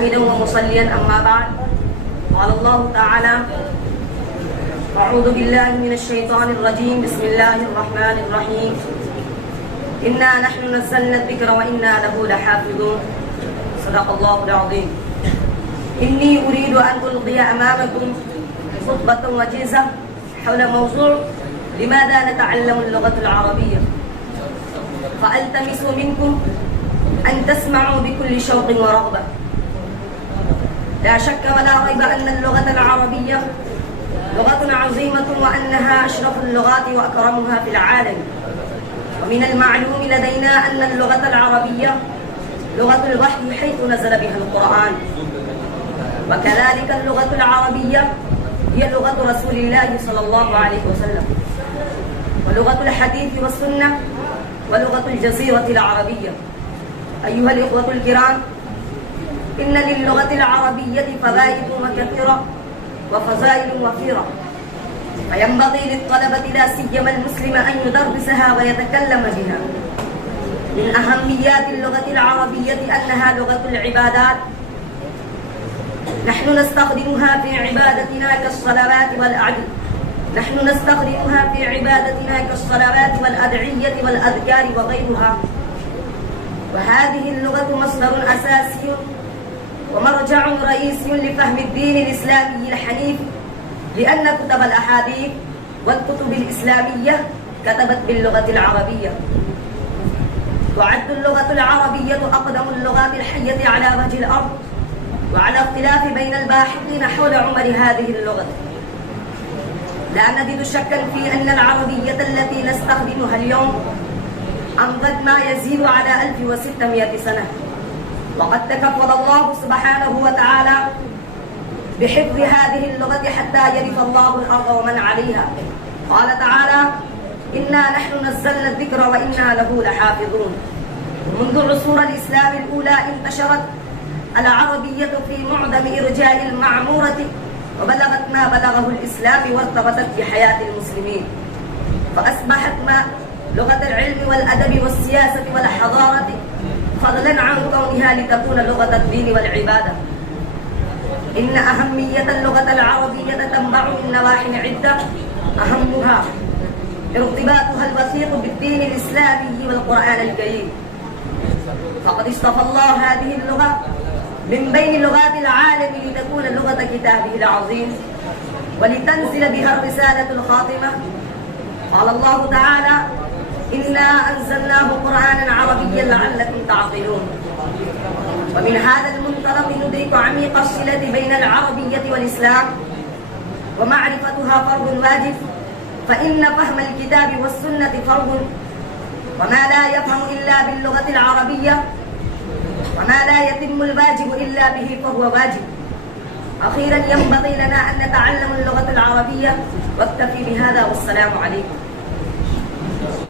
حامدا ومصليا أما بعد. قال الله تعالى: أعوذ بالله من الشيطان الرجيم. بسم الله الرحمن الرحيم. إنا نحن نزلنا الذكر وإنا له لحافظون. صدق الله العظيم. إني أريد أن ألقي أمامكم خطبة وجيزة حول موضوع لماذا نتعلم اللغة العربية، فألتمس منكم أن تسمعوا بكل شوق ورغبة. لا شك ولا ريب أن اللغة العربية لغة عظيمة وأنها أشرف اللغات وأكرمها في العالم. ومن المعلوم لدينا أن اللغة العربية لغة الوحي حيث نزل بها القرآن، وكذلك اللغة العربية هي لغة رسول الله صلى الله عليه وسلم، ولغة الحديث والسنة، ولغة الجزيرة العربية. أيها الإخوة الكرام، إن للغة العربية فوائد كثيرة وفضائل وفيرة، فينبغي للطلبة لا سيما المسلم أن يدرسها ويتكلم بها. من أهميات اللغة العربية أنها لغة العبادات. نحن نستخدمها في عبادتنا كالصلوات والأعدية. نحن نستخدمها في عبادتنا كالصلوات والأدعية والأذكار وغيرها. وهذه اللغة مصدر أساسي ومرجع رئيسي لفهم الدين الإسلامي الحنيف، لأن كتب الأحاديث والكتب الإسلامية كتبت باللغة العربية. تعد اللغة العربية أقدم اللغات الحية على وجه الأرض، وعلى اختلاف بين الباحثين حول عمر هذه اللغة. لا نجد شكا في أن العربية التي نستخدمها اليوم أمضت ما يزيد على 1600 سنة، وقد تكفل الله سبحانه وتعالى بحفظ هذه اللغة حتى يرث الله الأرض ومن عليها. قال تعالى: إنا نحن نزلنا الذكر وإنا له لحافظون. منذ عصور الإسلام الأولى انتشرت العربية في معظم إرجاء المعمورة، وبلغت ما بلغه الإسلام وارتبطت بحياة المسلمين، فأصبحت لغة العلم والأدب والسياسة والحضارة، فضلا عن كونها لتكون لغة الدين والعبادة. إن أهمية اللغة العربية تنبع من نواحي عدة، أهمها ارتباطها الوثيق بالدين الإسلامي والقرآن الكريم، فقد اصطفى الله هذه اللغة من بين لغات العالم لتكون لغة كتابه العظيم، ولتنزل بها الرسالة الخاتمة. قال الله تعالى: إنا أنزلناه قرآنا عربيا لعلكم تعقلون. ومن هذا المنطلق ندرك عميق الصلة بين العربية والإسلام، ومعرفتها فرض واجب، فإن فهم الكتاب والسنة فرض، وما لا يفهم إلا باللغة العربية، وما لا يتم الواجب إلا به فهو واجب. أخيرا، ينبغي لنا أن نتعلم اللغة العربية. واكتفي بهذا، والسلام عليكم.